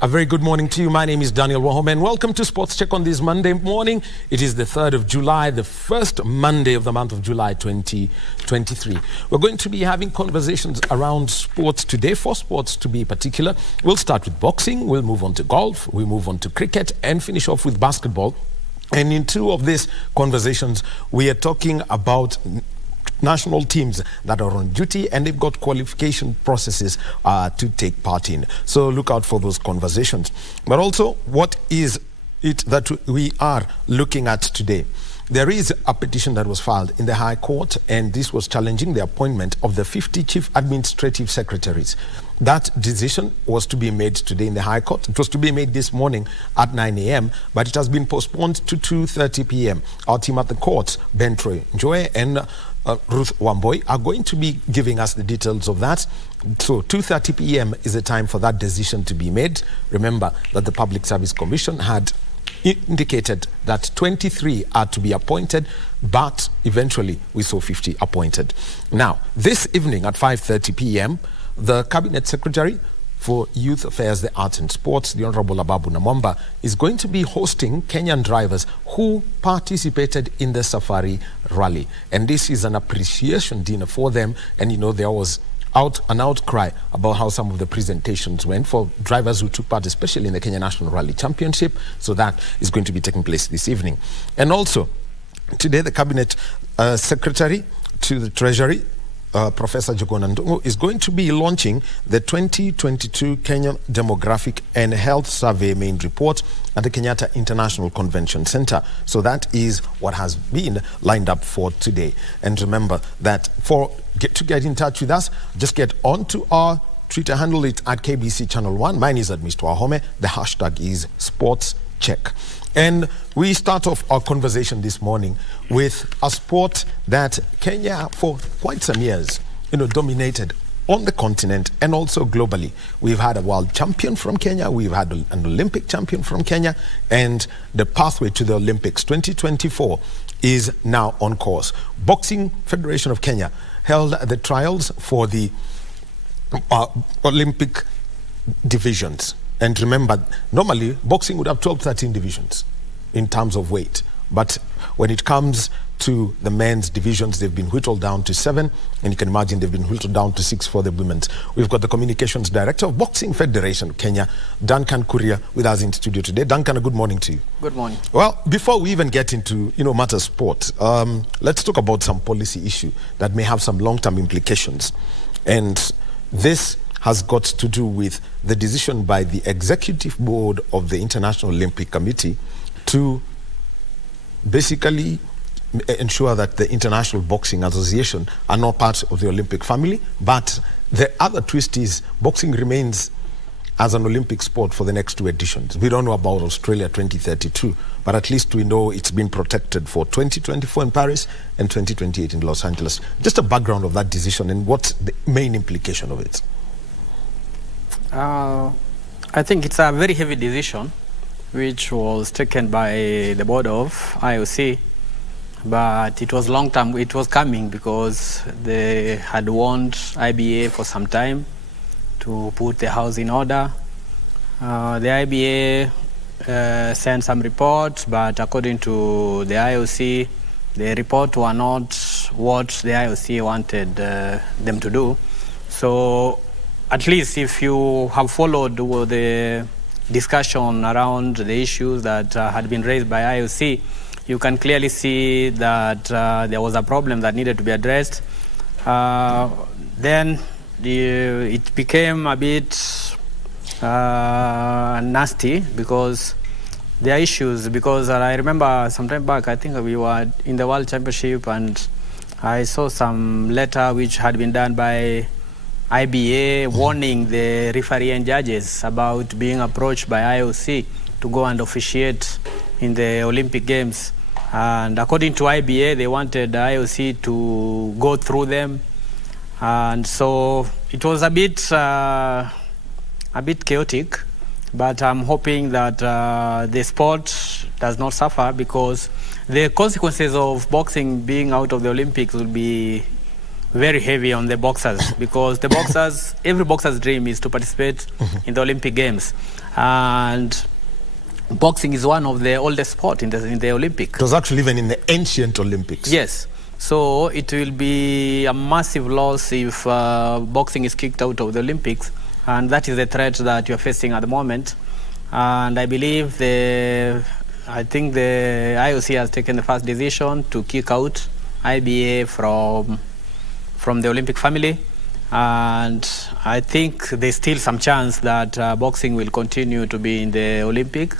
A very good morning to you. My name is Daniel Wahome and welcome to Sports Check on this Monday morning. It is the 3rd of July, the first Monday of the month of July 2023. We're going to be having conversations around sports today, for sports to be particular. We'll start with boxing, we'll move on to golf, we'll move on to cricket and finish off with basketball. And in two of these conversations, we are talking about national teams that are on duty and they've got qualification processes to take part in. So look out for those conversations. But also, what is it that we are looking at today? There is a petition that was filed in the High Court, and this was challenging the appointment of the 50 chief administrative secretaries. That decision was to be made today in the High Court. It was to be made this morning at 9 a.m., but it has been postponed to 2:30 p.m. Our team at the courts, Ben Troy Njoe and Ruth Wamboy, are going to be giving us the details of that. So 2:30 p.m. is the time for that decision to be made. Remember that the Public Service Commission had indicated that 23 are to be appointed, but eventually we saw 50 appointed. Now, this evening at 5:30 p.m., the Cabinet Secretary for Youth Affairs, the Arts and Sports, the Honorable Ababu Namwamba, is going to be hosting Kenyan drivers who participated in the Safari Rally. And this is an appreciation dinner for them. And you know, there was an outcry about how some of the presentations went for drivers who took part, especially in the Kenya National Rally Championship. So that is going to be taking place this evening. And also, today the Cabinet Secretary to the Treasury, Professor Jogona Ndungu, is going to be launching the 2022 Kenya Demographic and Health Survey main report at the Kenyatta International Convention Center. So that is what has been lined up for today. And remember that to get in touch with us, just get onto our Twitter handle. It's at KBC Channel 1. Mine is at Mr. Wahome. The hashtag is Sports Check. And we start off our conversation this morning with a sport that Kenya, for quite some years, dominated on the continent and also globally. We've had a world champion from Kenya, we've had an Olympic champion from Kenya, and the pathway to the Olympics 2024 is now on course. Boxing Federation of Kenya held the trials for the Olympic divisions. And remember, normally boxing would have 12, 13 divisions in terms of weight. But when it comes to the men's divisions, they've been whittled down to 7. And you can imagine they've been whittled down to 6 for the women's. We've got the Communications Director of Boxing Federation of Kenya, Duncan Kuria, with us in studio today. Duncan, good morning to you. Good morning. Well, before we even get into, matters sport, let's talk about some policy issue that may have some long-term implications. And this has got to do with the decision by the Executive Board of the International Olympic Committee to basically ensure that the International Boxing Association are not part of the Olympic family. But the other twist is boxing remains as an Olympic sport for the next 2 editions. We don't know about Australia 2032, but at least we know it's been protected for 2024 in Paris and 2028 in Los Angeles. Just a background of that decision and what's the main implication of it? I think it's a very heavy decision which was taken by the board of IOC, but it was long term. It was coming because they had warned IBA for some time to put the house in order. The IBA sent some reports, but according to the IOC, the report were not what the IOC wanted them to do. So at least if you have followed the discussion around the issues that had been raised by IOC, you can clearly see that there was a problem that needed to be addressed. Then it became a bit nasty because there are issues. Because I remember some time back, I think we were in the World Championship and I saw some letter which had been done by IBA warning the referee and judges about being approached by IOC to go and officiate in the Olympic Games. And according to IBA, they wanted the IOC to go through them. And so it was a bit chaotic, but I'm hoping that the sport does not suffer, because the consequences of boxing being out of the Olympics will be very heavy on the boxers because the boxers, every boxer's dream is to participate in the Olympic Games, and boxing is one of the oldest sport in the Olympic. It was actually even in the ancient Olympics. Yes. So it will be a massive loss if boxing is kicked out of the Olympics, and that is the threat that you're facing at the moment. And I believe I think the IOC has taken the first decision to kick out IBA from the Olympic family, and I think there's still some chance that boxing will continue to be in the Olympic,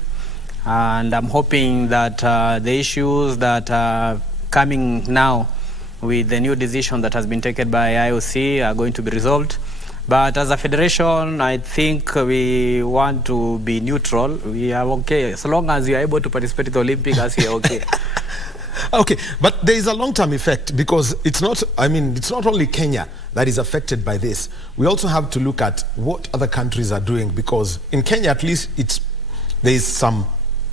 and I'm hoping that the issues that are coming now with the new decision that has been taken by IOC are going to be resolved. But as a federation, I think we want to be neutral. We are okay as long as you are able to participate in the Olympics. As we are okay. Okay, but there is a long-term effect because it's not only Kenya that is affected by this. We also have to look at what other countries are doing, because in Kenya at least there is some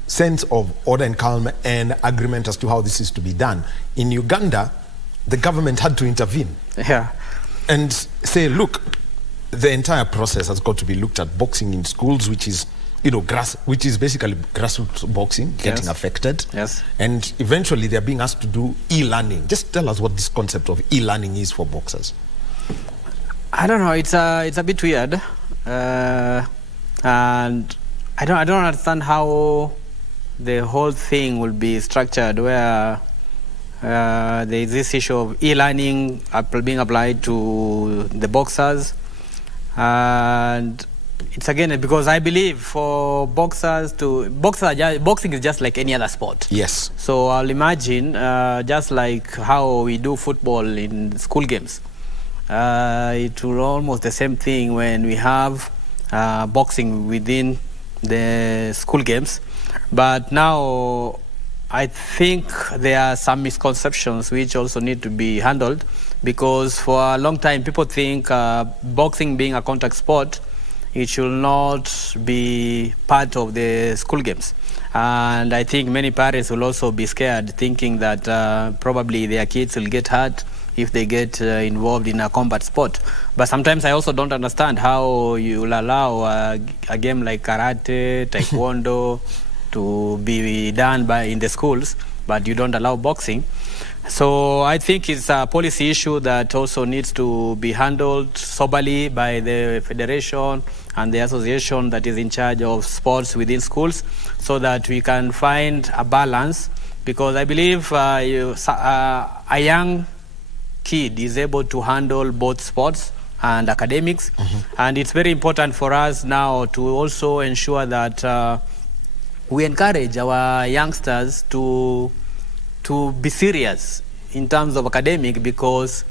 sense of order and calm and agreement as to how this is to be done. In Uganda, the government had to intervene and say, look, the entire process has got to be looked at. Boxing in schools, which is basically grassroots boxing, getting affected. Yes. And eventually they're being asked to do e-learning. Just tell us what this concept of e-learning is for boxers. I don't know. It's a bit weird, and I don't understand how the whole thing will be structured, where there is this issue of e-learning being applied to the boxers. And it's again because I believe for boxing is just like any other sport. Yes. So I'll imagine just like how we do football in school games, it will almost the same thing when we have boxing within the school games. But now I think there are some misconceptions which also need to be handled, because for a long time people think boxing being a contact sport, it should not be part of the school games. And I think many parents will also be scared, thinking that probably their kids will get hurt if they get involved in a combat sport. But sometimes I also don't understand how you will allow a game like karate, taekwondo to be done in the schools, but you don't allow boxing. So I think it's a policy issue that also needs to be handled soberly by the federation and the association that is in charge of sports within schools, so that we can find a balance. Because I believe a young kid is able to handle both sports and academics. And it's very important for us now to also ensure that we encourage our youngsters to be serious in terms of academic, because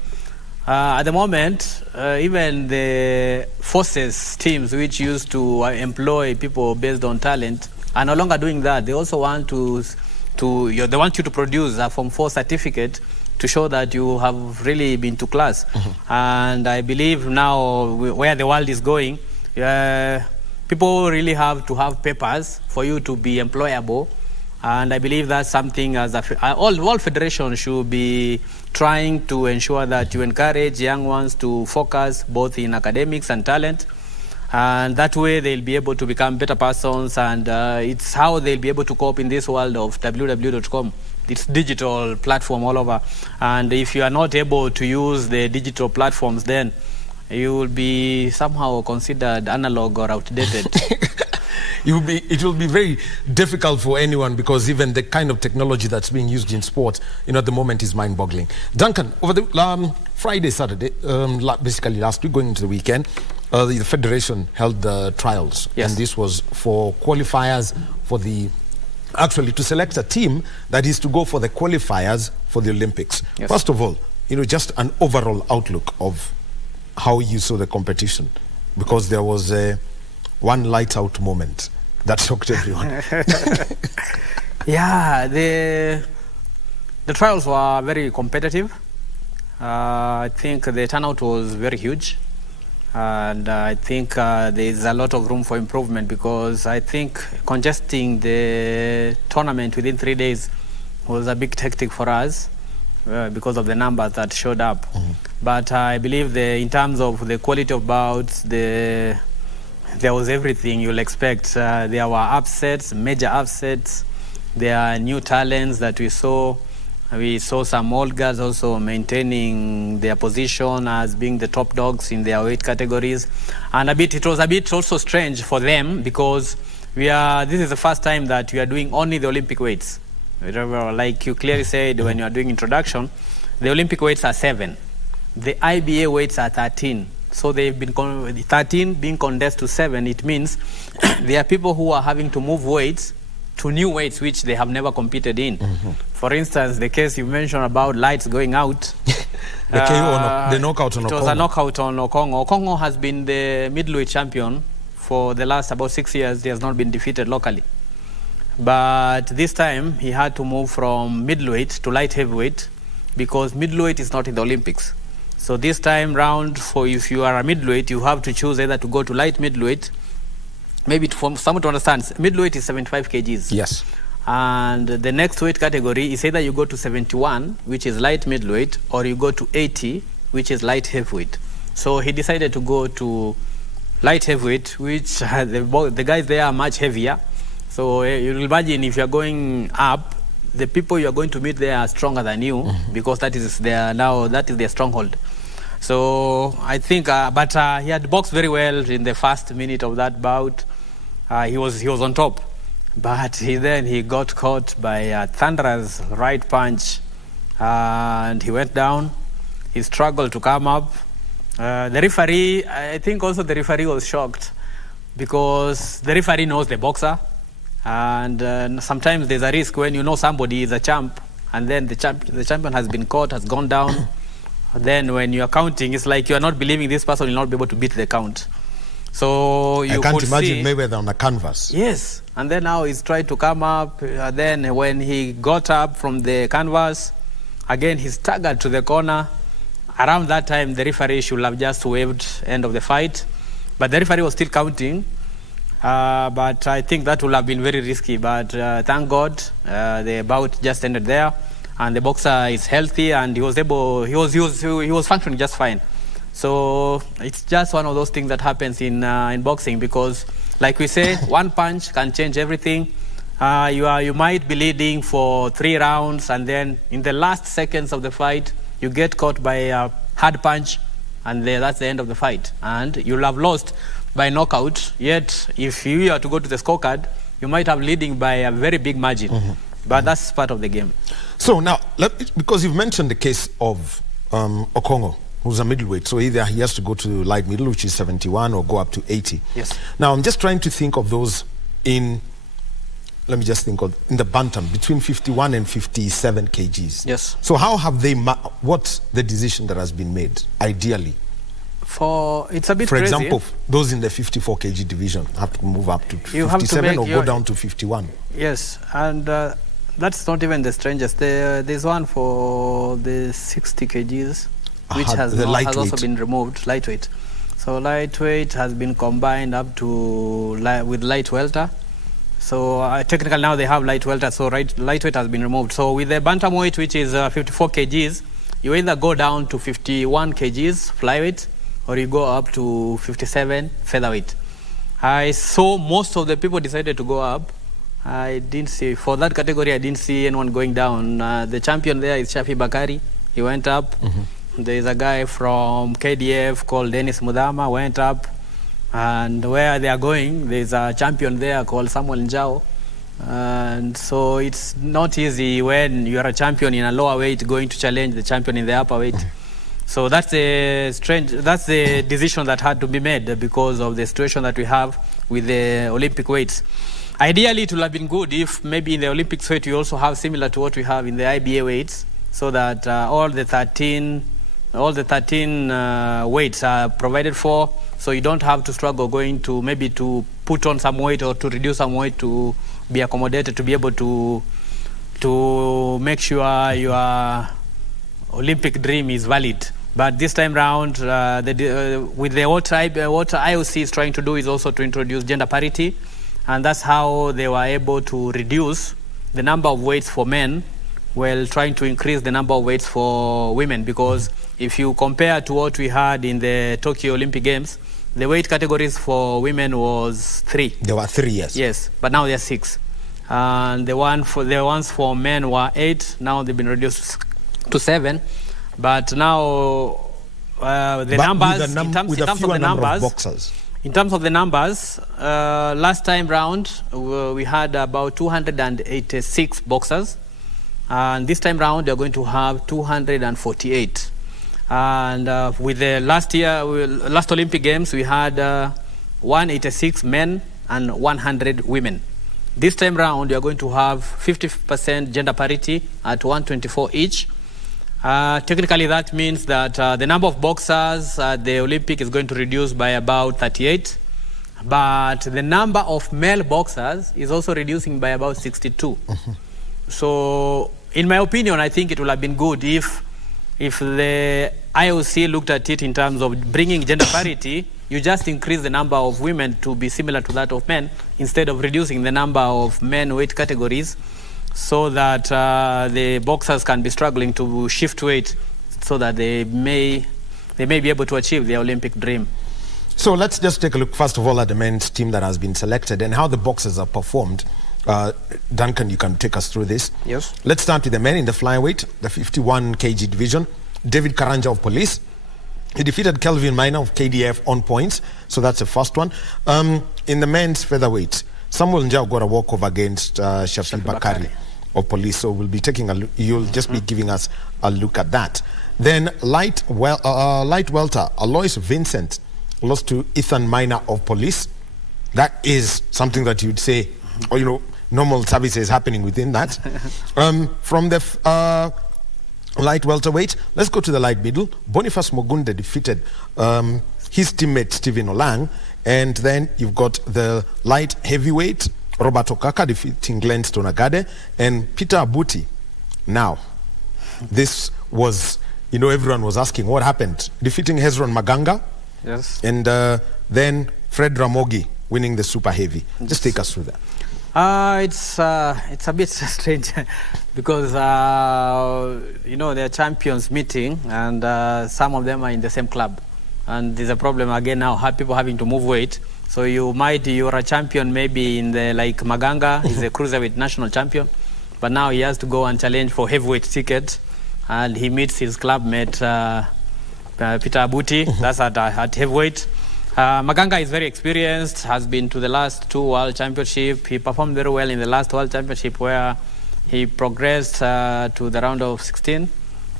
at the moment, even the forces teams which used to employ people based on talent are no longer doing that. They also want they want you to produce a Form 4 certificate to show that you have really been to class. And I believe now where the world is going, people really have to have papers for you to be employable. And I believe that's something as all federations should be trying to ensure that you encourage young ones to focus both in academics and talent. And that way they'll be able to become better persons, and it's how they'll be able to cope in this world of www.com. It's digital platform all over. And if you are not able to use the digital platforms, then you will be somehow considered analog or outdated. It will be very difficult for anyone, because even the kind of technology that's being used in sport, at the moment is mind-boggling. Duncan, over the Friday, Saturday, basically last week, going into the weekend, the federation held the trials. Yes. And this was for qualifiers to select a team that is to go for the qualifiers for the Olympics. Yes. First of all, just an overall outlook of how you saw the competition, because there was one light out moment that shocked everyone. Yeah, the trials were very competitive. I think the turnout was very huge, and I think there's a lot of room for improvement, because I think congesting the tournament within 3 days was a big tactic for us. because of the numbers that showed up. But I believe in terms of the quality of bouts, there was everything you'll expect. There were upsets, major upsets. There are new talents that we saw. We saw some old guys also maintaining their position as being the top dogs in their weight categories. And it was a bit also strange for them because this is the first time that we are doing only the Olympic weights. Like you clearly said when you are doing introduction, the Olympic weights are 7. The IBA weights are 13. So they've been 13 being condensed to 7. It means there are people who are having to move weights to new weights which they have never competed in. For instance, the case you mentioned about lights going out. The knockout on Okongo. It was a knockout on Okongo. Okongo has been the middleweight champion for the last about 6 years. He has not been defeated locally. But this time he had to move from middleweight to light heavyweight because middleweight is not in the Olympics. So this time round, if you are a middleweight, you have to choose either to go to light middleweight. Maybe for someone to understand, middleweight is 75 kgs. Yes. And the next weight category is either you go to 71, which is light middleweight, or you go to 80, which is light heavyweight. So he decided to go to light heavyweight, which the guys there are much heavier. So you'll imagine if you're going up, the people you're going to meet there are stronger than you because that is their stronghold. So I think, but he had boxed very well in the first minute of that bout. He was on top, but he got caught by Thunder's right punch, and he went down. He struggled to come up. The referee, I think also the referee was shocked because the referee knows the boxer, and sometimes there's a risk when you know somebody is a champ, and then the champion has been caught, has gone down. Then when you are counting, it's like you are not believing this person will not be able to beat the count. So you can't imagine Mayweather on a canvas. Yes, and then now he's trying to come up. Then when he got up from the canvas, again he staggered to the corner. Around that time, the referee should have just waved end of the fight, but the referee was still counting. But I think that would have been very risky. But thank God, the bout just ended there. And the boxer is healthy, and he was functioning just fine. So it's just one of those things that happens in boxing because, like we say, one punch can change everything. You might be leading for 3 rounds, and then in the last seconds of the fight, you get caught by a hard punch, and that's the end of the fight. And you'll have lost by knockout. Yet, if you are to go to the scorecard, you might have leading by a very big margin. But that's part of the game. So now, because you've mentioned the case of Okongo, who's a middleweight, so either he has to go to light middle, which is 71, or go up to 80. Yes. Now, I'm just trying to think of those in the bantam, between 51 and 57 kgs. Yes. So how have they, what's the decision that has been made, ideally? It's a bit For crazy. example, those in the 54 kg division have to move up to 57 or go down to 51. Yes, and that's not even the strangest. There's one for the 60 kgs, which has also been removed, lightweight. So lightweight has been combined up to with light welter. So technically now they have light welter, so lightweight has been removed. So with the bantamweight, which is 54 kgs, you either go down to 51 kgs flyweight, or you go up to 57 featherweight. I saw most of the people decided to go up. I didn't see, for that category, I didn't see anyone going down. The champion there is Shafi Bakari. He went up. There's a guy from KDF called Dennis Mudama, went up. And where they are going, there's a champion there called Samuel Njao. And so it's not easy when you are a champion in a lower weight going to challenge the champion in the upper weight. So that's the decision that had to be made because of the situation that we have with the Olympic weights. Ideally, it would have been good if maybe in the Olympics weight you also have similar to what we have in the IBA weights, so that all the 13 weights are provided for, so you don't have to struggle going to maybe to put on some weight or to reduce some weight to be accommodated, to be able to make sure your Olympic dream is valid. But this time round, with what IOC is trying to do is also to introduce gender parity, and that's how they were able to reduce the number of weights for men well, trying to increase the number of weights for women, because if you compare to what we had in the Tokyo Olympic Games, the weight categories for women was 3. There were 3, yes. Yes, but now there are 6. And the ones for men were 8. Now they've been reduced to 7. But now the numbers, in terms of the numbers, boxers. In terms of the numbers, last time round we had about 286 boxers, and this time round they're going to have 248. And with the last Olympic Games, we had 186 men and 100 women. This time round, we are going to have 50% gender parity at 124 each. Technically, that means that the number of boxers at the Olympic is going to reduce by about 38. But the number of male boxers is also reducing by about 62. So, in my opinion, I think it would have been good if the IOC looked at it in terms of bringing gender parity, you just increase the number of women to be similar to that of men, instead of reducing the number of men weight categories, so that the boxers can be struggling to shift weight, so that they may be able to achieve their Olympic dream. So let's just take a look, first of all, at the men's team that has been selected and how the boxers have performed. Duncan, you can take us through this. Yes. Let's start with the men in the flyweight, the 51 kg division. David Karanja of Police. He defeated Kelvin Minor of KDF on points. So that's the first one. In the men's featherweight, Samuel Njao got a walkover against Shafi Bakari of Police. So we'll be taking you'll just be giving us a look at that. Then light welter, Alois Vincent lost to Ethan Minor of Police. That is something that you'd say, or normal services happening within that. From the light welterweight, let's go to the light middle. Boniface Mogunde defeated his teammate Stephen Olang, and then you've got the light heavyweight, Robert Okaka defeating Glenn Stonagade, and Peter Abuti. Now, this was, everyone was asking what happened, defeating Hezron Maganga. Yes. And then Fred Ramogi winning the super heavy. Just take us through that. It's a bit strange because they're champions meeting, and some of them are in the same club, and there's a problem again now. People having to move weight. So you're a champion maybe in the Maganga is a cruiserweight national champion, but now he has to go and challenge for heavyweight ticket, and he meets his clubmate Peter Abuti. That's at heavyweight. Maganga is very experienced, has been to the last 2 World Championships. He performed very well in the last World Championship, where he progressed to the round of 16,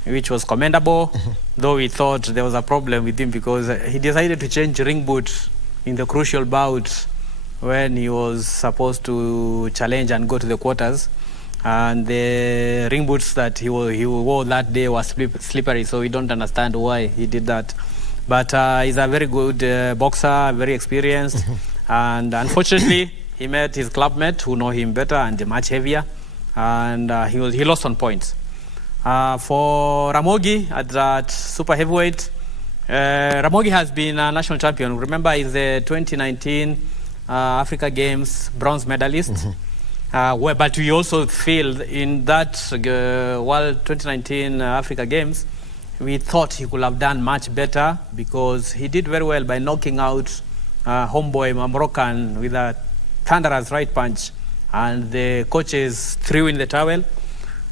which was commendable, though we thought there was a problem with him because he decided to change ring boots in the crucial bout when he was supposed to challenge and go to the quarters. And the ring boots that he wore that day were slippery, so we don't understand why he did that. But he's a very good boxer, very experienced. And unfortunately, he met his clubmate who know him better and much heavier. And he lost on points. For Ramogi at that super heavyweight, Ramogi has been a national champion. Remember, he's the 2019 Africa Games bronze medalist. But we also feel in that World 2019 Africa Games, we thought he could have done much better because he did very well by knocking out homeboy Moroccan with a thunderous right punch, and the coaches threw in the towel.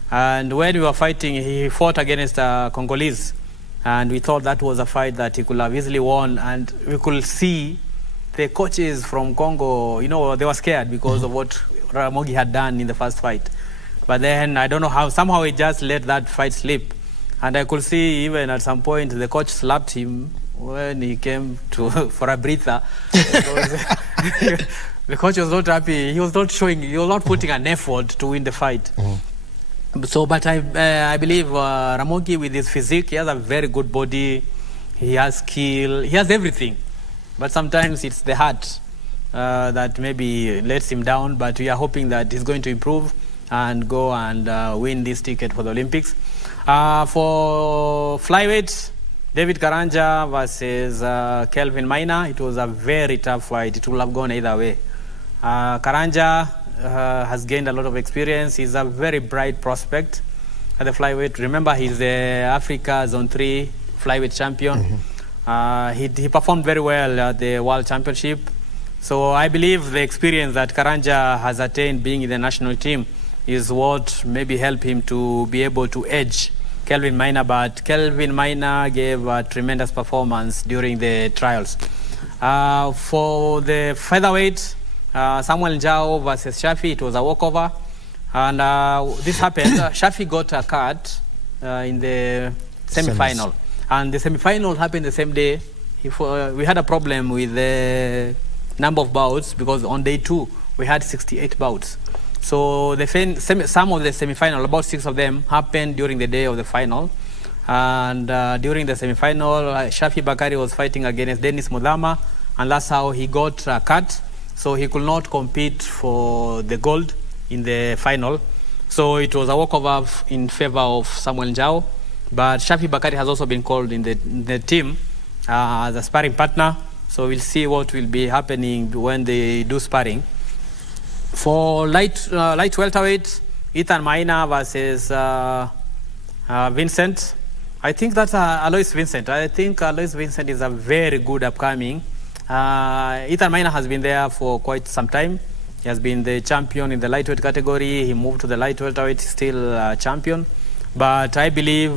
And when we were fighting, he fought against Congolese, and we thought that was a fight that he could have easily won. And we could see the coaches from Congo, they were scared because of what Ramogi had done in the first fight. But then I don't know how, somehow he just let that fight slip. And I could see even at some point the coach slapped him when he came for a breather. The coach was not happy. He was not putting an effort to win the fight. So, but I believe Ramogi, with his physique, he has a very good body. He has skill. He has everything. But sometimes it's the heart that maybe lets him down. But we are hoping that he's going to improve and go and win this ticket for the Olympics. For flyweight, David Karanja versus Kelvin Minor, it was a very tough fight. It would have gone either way. Karanja has gained a lot of experience. He's a very bright prospect. at the flyweight. Remember, he's the Africa Zone 3 flyweight champion. He performed very well at the World Championship. So I believe the experience that Karanja has attained being in the national team is what maybe helped him to be able to edge Kelvin Maina, but Kelvin Maina gave a tremendous performance during the trials. For the featherweight, Samuel Njao versus Shafi, it was a walkover. And this happened. Shafi got a cut in the semi-final. And the semi-final happened the same day. We had a problem with the number of bouts because on day 2, we had 68 bouts. So some of the semi-final, about 6 of them, happened during the day of the final. And during the semi-final, Shafi Bakari was fighting against Dennis Mudama, and that's how he got cut. So he could not compete for the gold in the final. So it was a walkover in favor of Samuel Njao. But Shafi Bakari has also been called in the team as a sparring partner. So we'll see what will be happening when they do sparring. For light welterweight, Ethan Maina versus Vincent. I think that's Alois Vincent. I think Alois Vincent is a very good upcoming. Ethan Maina has been there for quite some time. He has been the champion in the lightweight category. He moved to the light welterweight, still champion. But I believe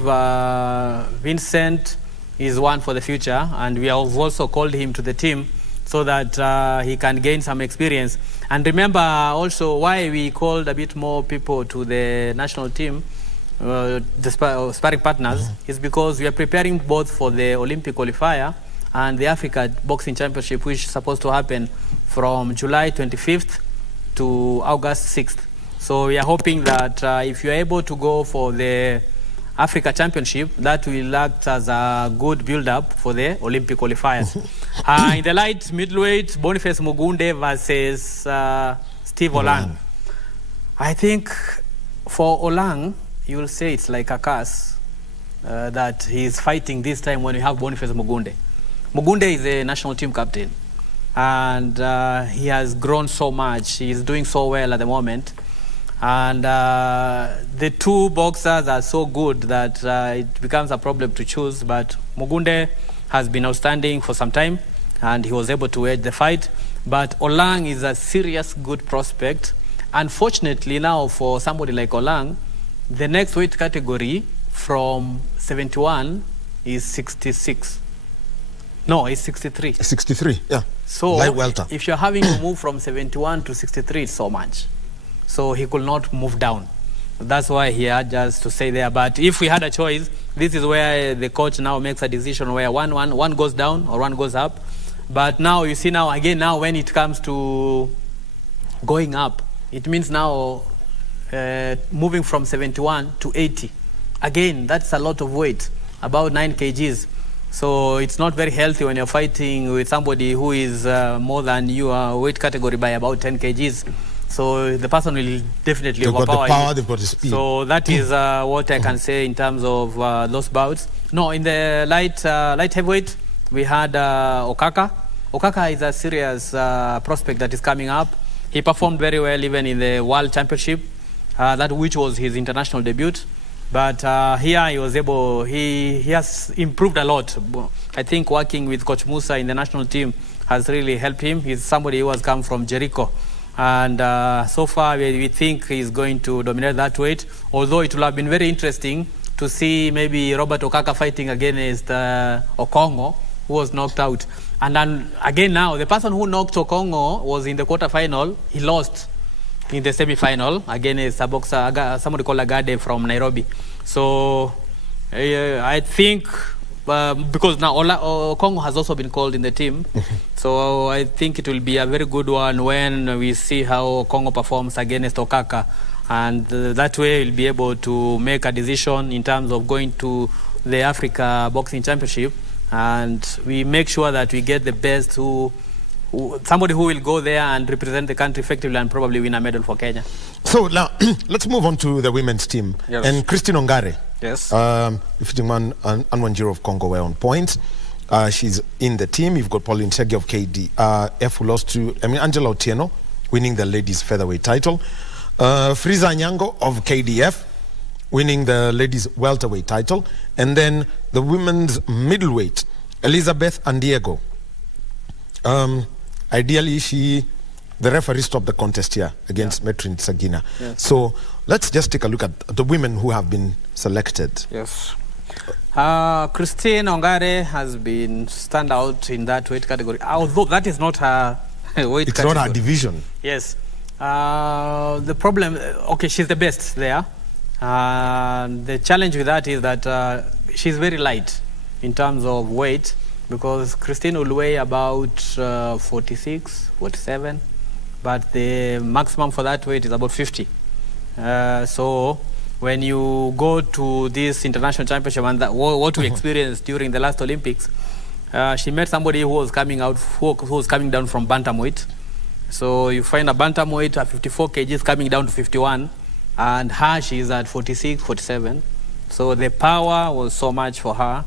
Vincent is one for the future, and we have also called him to the team so that he can gain some experience. And remember also why we called a bit more people to the national team, the sparring partners, is because we are preparing both for the Olympic qualifier and the Africa Boxing Championship, which is supposed to happen from July 25th to August 6th. So we are hoping that if you are able to go for the Africa Championship, that will act as a good build-up for the Olympic qualifiers. In the light middleweight, Boniface Mugunde versus Steve Olang. I think for Olang, you will say it's like a curse that he's fighting this time when you have Boniface Mugunde. Mugunde is a national team captain, and he has grown so much. He's doing so well at the moment. And the two boxers are so good that it becomes a problem to choose. But Mugunde has been outstanding for some time, and he was able to edge the fight. But Olang is a serious good prospect. Unfortunately now for somebody like Olang, the next weight category from 71 is 66. No, it's 63. 63, yeah. So light welter. If you're having to move from 71 to 63, it's so much. So he could not move down. That's why he had just to stay there. But if we had a choice, this is where the coach now makes a decision where one goes down or one goes up. But now you see now when it comes to going up, it means now moving from 71 to 80. Again, that's a lot of weight, about 9 kgs. So it's not very healthy when you're fighting with somebody who is more than your weight category by about 10 kgs. So the person will definitely overpower you. They've got the power, you. they've got the speed. So that is what I can say in terms of those bouts. No, in the light heavyweight, we had Okaka. Okaka is a serious prospect that is coming up. He performed very well even in the World Championship, which was his international debut. But here he was able, he has improved a lot. I think working with Coach Musa in the national team has really helped him. He's somebody who has come from Jericho. And so far we think he's going to dominate that weight. Although it will have been very interesting to see maybe Robert Okaka fighting against Okongo, who was knocked out. And then again now, the person who knocked Okongo was in the quarterfinal. He lost in the semi-final against a boxer, somebody called Agade from Nairobi. So I think because now Congo has also been called in the team. So I think it will be a very good one when we see how Congo performs against Okaka. And that way we'll be able to make a decision in terms of going to the Africa Boxing Championship. And we make sure that we get the best somebody who will go there and represent the country effectively and probably win a medal for Kenya. So now, let's move on to the women's team. Yes. And Christine Ongare, yes, defeating Anwanjiro of Congo were on points. She's in the team. You've got Pauline Segi of KDF who lost to Angela Otieno, winning the ladies featherweight title. Frieza Nyango of KDF winning the ladies welterweight title. And then the women's middleweight, Elizabeth and Diego. Ideally, the referee stopped the contest here against Metrin Sagina. Yes. So let's just take a look at the women who have been selected. Yes. Christine Ongare has been stand out in that weight category, although that is not her weight It's category. not her division. Yes. The problem, okay, she's the best there. The challenge with that is that she's very light in terms of weight, because Christine will weigh about 46, 47, but the maximum for that weight is about 50. So when you go to this international championship and what we experienced during the last Olympics, she met somebody who was coming down from bantamweight. So you find a bantamweight at 54 kgs coming down to 51, and she's at 46, 47. So the power was so much for her,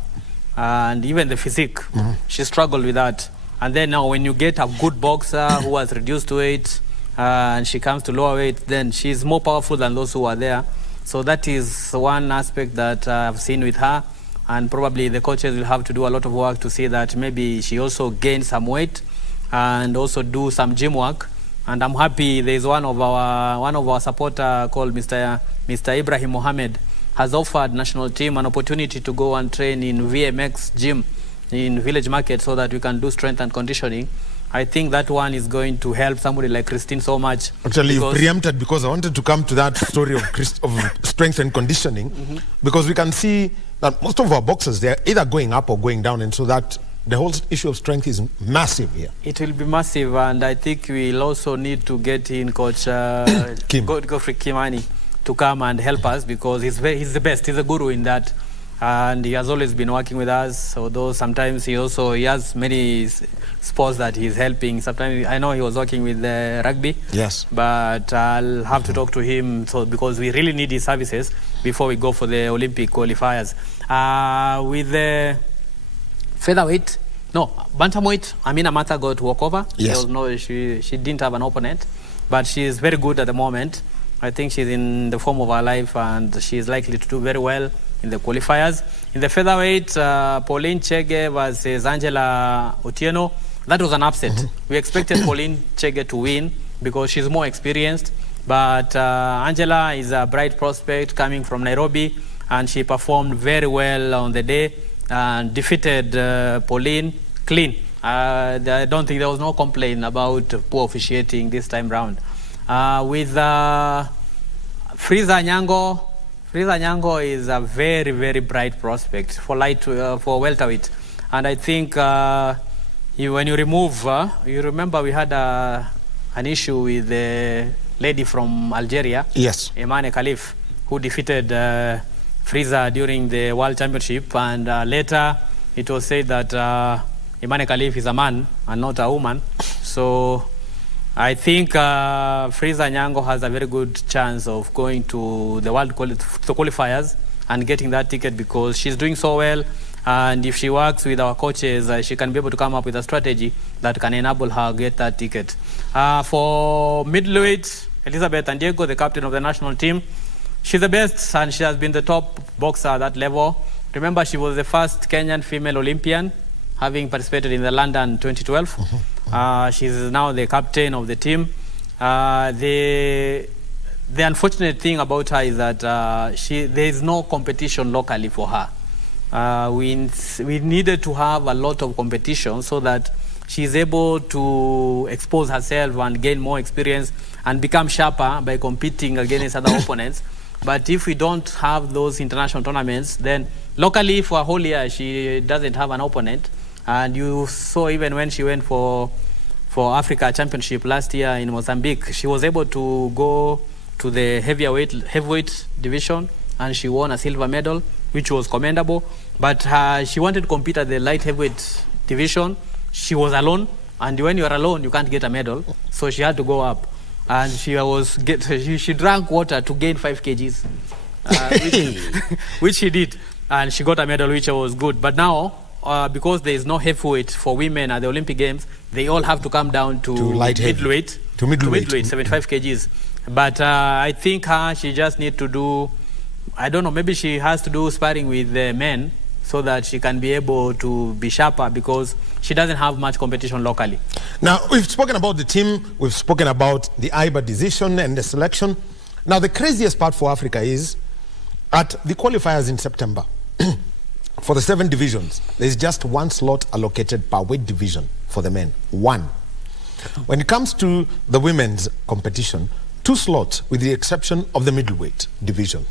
and even the physique, she struggled with that. And then now when you get a good boxer who has reduced weight, and she comes to lower weight, then she's more powerful than those who are there. So that is one aspect that I've seen with her, and probably the coaches will have to do a lot of work to see that maybe she also gains some weight and also do some gym work. And I'm happy there's one of our supporter called Mr. Ibrahim Mohammed has offered national team an opportunity to go and train in VMX gym in Village Market so that we can do strength and conditioning. I think that one is going to help somebody like Christine so much. Actually, you preempted, because I wanted to come to that story of strength and conditioning, because we can see that most of our boxers, they're either going up or going down, and so that the whole issue of strength is massive here. It will be massive, and I think we'll also need to get in Coach Godfrey Kimani to come and help us, because he's the best. He's a guru in that, and he has always been working with us. Although sometimes he has many sports that he's helping. Sometimes I know he was working with rugby. Yes. But I'll have to talk to him, because we really need his services before we go for the Olympic qualifiers. With the featherweight, bantamweight, Amina Mata got walkover. Yes. She didn't have an opponent, but she is very good at the moment. I think she's in the form of her life, and she is likely to do very well in the qualifiers. In the featherweight, Pauline Chege versus Angela Otieno. That was an upset. We expected Pauline Chege to win because she's more experienced, but Angela is a bright prospect coming from Nairobi, and she performed very well on the day and defeated Pauline clean. I don't think there was no complaint about poor officiating this time round. With Frieza Nyango is a very, very bright prospect for welterweight, and I think when you remove, you remember we had an issue with the lady from Algeria, yes, Emane Khalif, who defeated Frieza during the World Championship, and later it was said that Emane Khalif is a man and not a woman. So I think Frieza Nyango has a very good chance of going to the World qualifiers and getting that ticket, because she's doing so well, and if she works with our coaches, she can be able to come up with a strategy that can enable her get that ticket. For middleweight, Elizabeth and Diego, the captain of the national team, she's the best, and she has been the top boxer at that level. Remember, she was the first Kenyan female Olympian, having participated in the London 2012. She's now the captain of the team. The unfortunate thing about her is that there is no competition locally for her. We needed to have a lot of competition so that she's able to expose herself and gain more experience and become sharper by competing against other opponents. But if we don't have those international tournaments, then locally for a whole year she doesn't have an opponent. And you saw even when she went for Africa Championship last year in Mozambique, she was able to go to the heavyweight division, and she won a silver medal, which was commendable. But she wanted to compete at the light heavyweight division. She was alone, and when you're alone, you can't get a medal. So she had to go up, and she drank water to gain 5 kgs, which she did, and she got a medal, which was good. But now, because there is no heavyweight for women at the Olympic Games, they all have to come down to middleweight, 75 kgs. But I think she just needs to do I don't know, maybe she has to do sparring with the men so that she can be able to be sharper, because she doesn't have much competition locally. Now, we've spoken about the team, we've spoken about the IBA decision and the selection. Now, the craziest part for Africa is at the qualifiers in September, for the 7 divisions, there's just 1 slot allocated per weight division for the men. 1. When it comes to the women's competition, 2 slots with the exception of the middleweight division.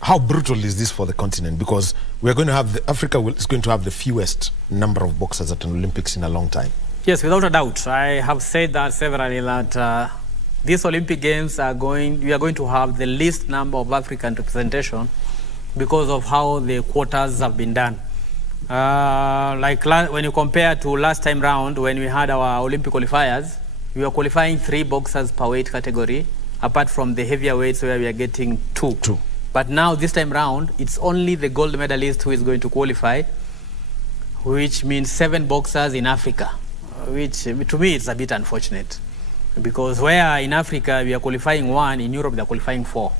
How brutal is this for the continent? Because we're going to have Africa is going to have the fewest number of boxers at an Olympics in a long time. Yes, without a doubt. I have said that severally, that these Olympic Games we are going to have the least number of African representation because of how the quotas have been done. When you compare to last time round, when we had our Olympic qualifiers, we were qualifying 3 boxers per weight category, apart from the heavier weights where we are getting 2. But now, this time round, it's only the gold medalist who is going to qualify, which means 7 boxers in Africa, which to me it's a bit unfortunate. Because where in Africa we are qualifying 1, in Europe they are qualifying 4.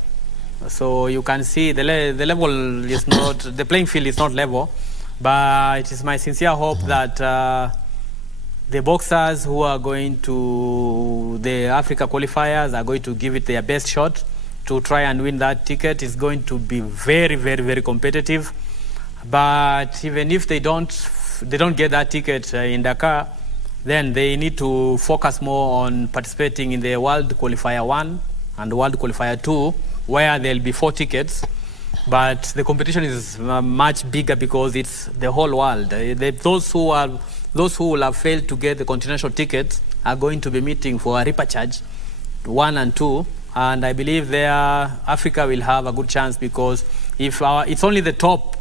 So you can see the level is not, the playing field is not level, but it is my sincere hope that the boxers who are going to the Africa qualifiers are going to give it their best shot to try and win that ticket. It's going to be very, very, very competitive. But even if they don't get that ticket in Dakar, then they need to focus more on participating in the World Qualifier 1 and World Qualifier 2, where there'll be 4 tickets. But the competition is much bigger because it's the whole world. Those who will have failed to get the continental tickets are going to be meeting for a repechage 1 and 2. And I believe there Africa will have a good chance, because if it's only the top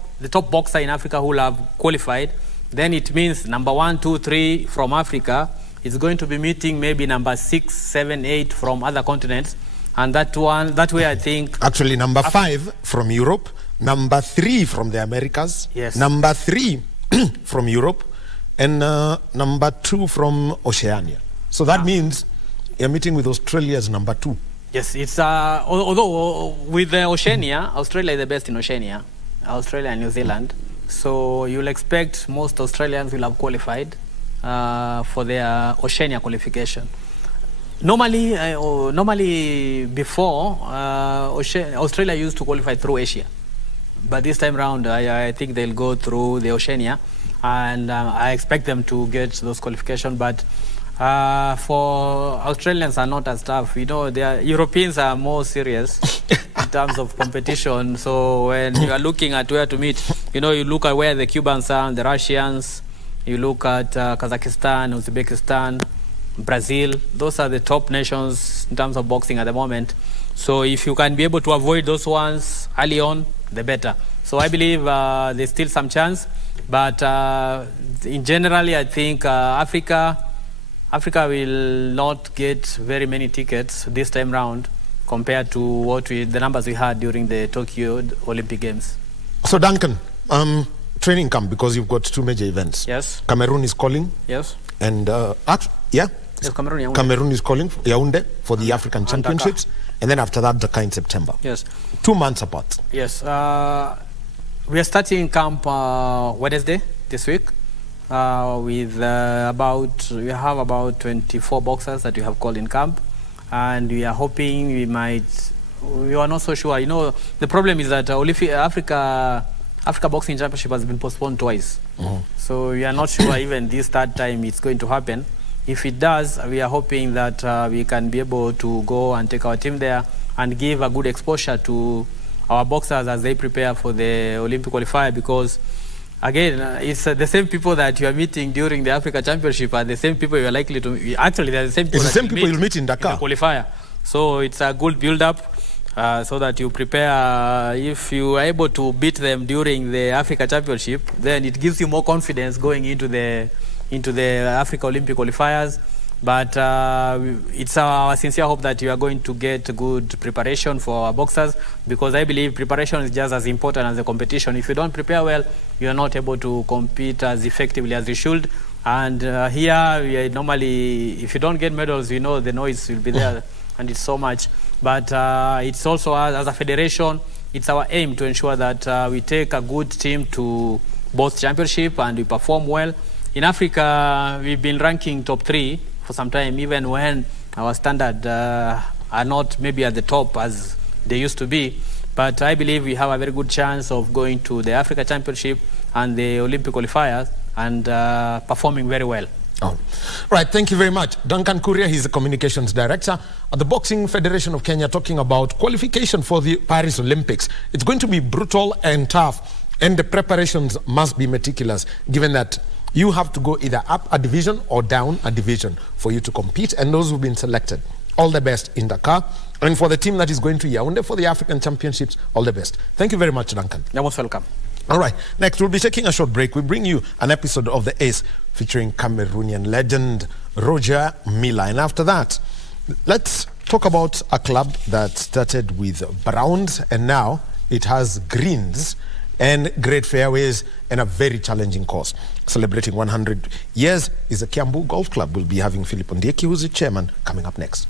boxer in Africa who will have qualified, then it means number 1, 2, 3 from Africa is going to be meeting maybe number 6, 7, 8 from other continents. And that way I think... Actually, number 5 from Europe, number 3 from the Americas, yes, number 3 from Europe, and number 2 from Oceania. So that means you're meeting with Australia as number 2. Yes, it's although with Oceania, Australia is the best in Oceania, Australia and New Zealand. So you'll expect most Australians will have qualified for their Oceania qualification. Normally before, Australia used to qualify through Asia. But this time around, I think they'll go through the Oceania, and I expect them to get those qualifications. But for Australians are not as tough. You know, Europeans are more serious in terms of competition. So when you are looking at where to meet, you know, you look at where the Cubans are, the Russians, you look at Kazakhstan, Uzbekistan, Brazil. Those are the top nations in terms of boxing at the moment. So if you can be able to avoid those ones early on, the better. So I believe there's still some chance. But in generally, I think Africa will not get very many tickets this time round compared to the numbers we had during the Tokyo Olympic Games. So Duncan, training camp, because you've got 2 major events. Yes. Cameroon is calling. Yes. And Yes, Cameroon. Cameroon is calling Yaoundé for the African Championships, and then after that Dakar in September. Yes. 2 months apart. Yes. We are starting camp Wednesday this week. We have about 24 boxers that we have called in camp, and we are hoping we are not so sure. You know, the problem is that Africa Boxing Championship has been postponed twice. So we are not sure even this 3rd time it's going to happen. If it does, we are hoping that we can be able to go and take our team there and give a good exposure to our boxers as they prepare for the Olympic qualifier, because again, it's the same people that you are meeting during the Africa Championship are the same people you are likely to meet. Actually, they're the same people, you'll meet in Dakar. In the qualifier. So it's a good build-up so that you prepare. If you are able to beat them during the Africa Championship, then it gives you more confidence going into the Africa Olympic qualifiers. But it's our sincere hope that you are going to get good preparation for our boxers, because I believe preparation is just as important as the competition. If you don't prepare well, you are not able to compete as effectively as you should. And here, we normally, if you don't get medals, you know the noise will be there, and it's so much. But it's also, as a federation, it's our aim to ensure that we take a good team to both championship and we perform well. In Africa, we've been ranking top 3 for some time, even when our standard are not maybe at the top as they used to be. But I believe we have a very good chance of going to the Africa Championship and the Olympic qualifiers and performing very well. Oh. Right, thank you very much. Duncan Kuria, he's the communications director at the Boxing Federation of Kenya, talking about qualification for the Paris Olympics. It's going to be brutal and tough, and the preparations must be meticulous, given that you have to go either up a division or down a division for you to compete, and those who've been selected, all the best in Dakar. And for the team that is going to Yaoundé for the African Championships, all the best. Thank you very much, Duncan. You're most welcome. All right, next we'll be taking a short break. We bring you an episode of The Ace featuring Cameroonian legend Roger Milla. And after that, let's talk about a club that started with browns and now it has greens and great fairways and a very challenging course. Celebrating 100 years is the Kiambu Golf Club. We'll be having Philip Ondieki, who's the chairman, coming up next.